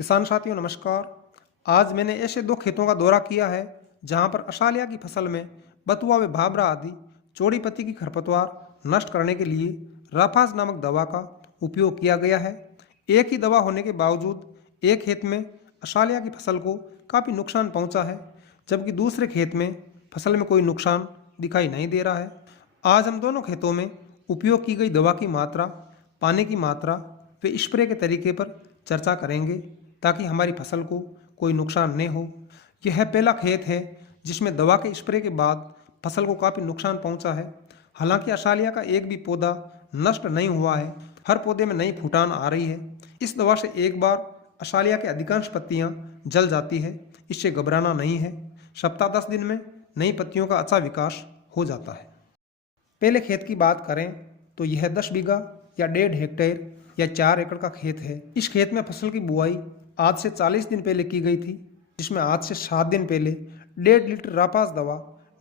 किसान साथियों नमस्कार। आज मैंने ऐसे दो खेतों का दौरा किया है जहां पर अशालिया की फसल में बथुआ व भाबरा आदि चौड़ी पत्ती की खरपतवार नष्ट करने के लिए राफास नामक दवा का उपयोग किया गया है। एक ही दवा होने के बावजूद एक खेत में अशालिया की फसल को काफ़ी नुकसान पहुंचा है, जबकि दूसरे खेत में फसल में कोई नुकसान दिखाई नहीं दे रहा है। आज हम दोनों खेतों में उपयोग की गई दवा की मात्रा, पानी की मात्रा व स्प्रे के तरीके पर चर्चा करेंगे ताकि हमारी फसल को कोई नुकसान न हो। यह पहला खेत है जिसमें दवा के स्प्रे के बाद फसल को काफ़ी नुकसान पहुंचा है। हालांकि अशालिया का एक भी पौधा नष्ट नहीं हुआ है, हर पौधे में नई फूटान आ रही है। इस दवा से एक बार अशालिया के अधिकांश पत्तियां जल जाती है, इससे घबराना नहीं है। सप्ताह 10 दिन में नई पत्तियों का अच्छा विकास हो जाता है। पहले खेत की बात करें तो यह 10 बीघा या 1.5 हेक्टेयर या 4 एकड़ का खेत है। इस खेत में फसल की बुआई आज से 40 दिन पहले की गई थी, जिसमें आज से 7 दिन पहले 1.5 लीटर रापास दवा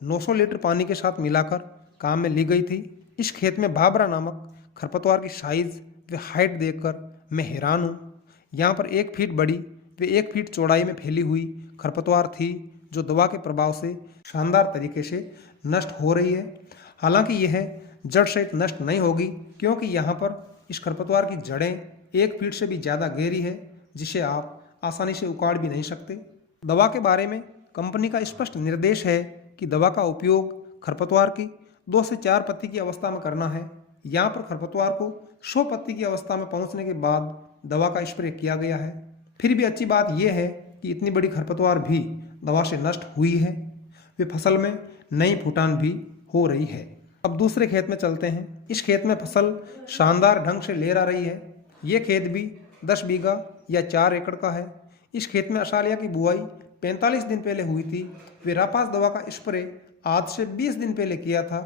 900 लीटर पानी के साथ मिलाकर काम में ली गई थी। इस खेत में भाबरा नामक खरपतवार की साइज व हाइट देखकर मैं हैरान हूँ। यहाँ पर 1 फीट बड़ी व 1 फीट चौड़ाई में फैली हुई खरपतवार थी, जो दवा के प्रभाव से शानदार तरीके से नष्ट हो रही है। हालांकि यह जड़ सहित नष्ट नहीं होगी, क्योंकि यहाँ पर इस खरपतवार की जड़ें 1 फीट से भी ज़्यादा गहरी है, जिसे आप आसानी से उखाड़ भी नहीं सकते। दवा के बारे में कंपनी का स्पष्ट निर्देश है कि दवा का उपयोग खरपतवार की 2 से 4 पत्ती की अवस्था में करना है। यहाँ पर खरपतवार को 100 पत्ती की अवस्था में पहुँचने के बाद दवा का स्प्रे किया गया है। फिर भी अच्छी बात यह है कि इतनी बड़ी खरपतवार भी दवा से नष्ट हुई है, वे फसल में नई फूटान भी हो रही है। अब दूसरे खेत में चलते हैं। इस खेत में फसल शानदार ढंग से लहरा रही है। ये खेत भी 10 बीघा या 4 एकड़ का है। इस खेत में अशालिया की बुआई 45 दिन पहले हुई थी। वे रापास दवा का स्प्रे आज से 20 दिन पहले किया था।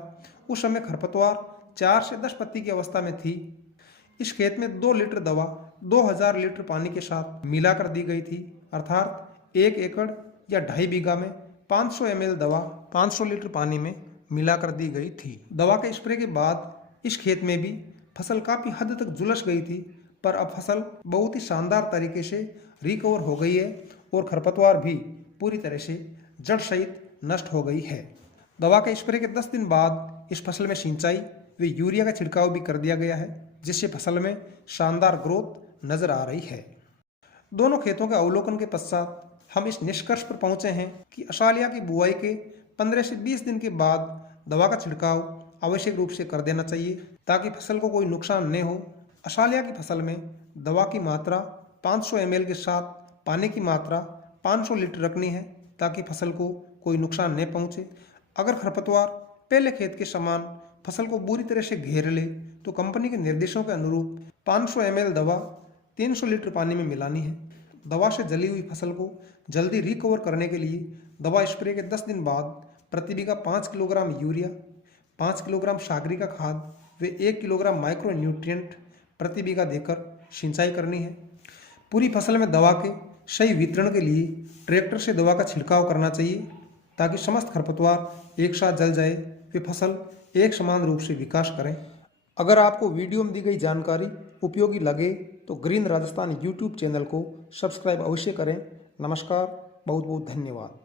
उस समय खरपतवार 4 से 10 पत्ती की अवस्था में थी। इस खेत में 2 लीटर दवा 2000 लीटर पानी के साथ मिलाकर दी गई थी, अर्थात 1 एकड़ या 2.5 बीघा में 500 ml दवा 500 लीटर पानी में मिलाकर दी गई थी। दवा के स्प्रे के बाद इस खेत में भी फसल काफ़ी हद तक झुलस गई थी, पर अब फसल बहुत ही शानदार तरीके से रिकवर हो गई है और खरपतवार भी पूरी तरह से जड़ सहित नष्ट हो गई है। दवा के स्प्रे के 10 दिन बाद इस फसल में सिंचाई व यूरिया का छिड़काव भी कर दिया गया है, जिससे फसल में शानदार ग्रोथ नजर आ रही है। दोनों खेतों के अवलोकन के पश्चात हम इस निष्कर्ष पर पहुंचे हैं कि अशालिया की बुआई के 15 से 20 दिन के बाद दवा का छिड़काव आवश्यक रूप से कर देना चाहिए, ताकि फसल को कोई नुकसान न हो। अशालिया की फसल में दवा की मात्रा 500 ml के साथ पानी की मात्रा 500 लीटर रखनी है, ताकि फसल को कोई नुकसान न पहुंचे। अगर खरपतवार पहले खेत के समान फसल को बुरी तरह से घेर ले तो कंपनी के निर्देशों के अनुरूप 500 ml दवा 300 लीटर पानी में मिलानी है। दवा से जली हुई फसल को जल्दी रिकवर करने के लिए दवा स्प्रे के 10 दिन बाद प्रति बीघा 5 किलोग्राम यूरिया, 5 किलोग्राम सागरिका खाद व 1 किलोग्राम माइक्रो न्यूट्रिएंट प्रति बीघा देकर सिंचाई करनी है। पूरी फसल में दवा के सही वितरण के लिए ट्रैक्टर से दवा का छिड़काव करना चाहिए, ताकि समस्त खरपतवार एक साथ जल जाए वे फसल एक समान रूप से विकास करें। अगर आपको वीडियो में दी गई जानकारी उपयोगी लगे तो ग्रीन राजस्थान यूट्यूब चैनल को सब्सक्राइब अवश्य करें। नमस्कार, बहुत बहुत धन्यवाद।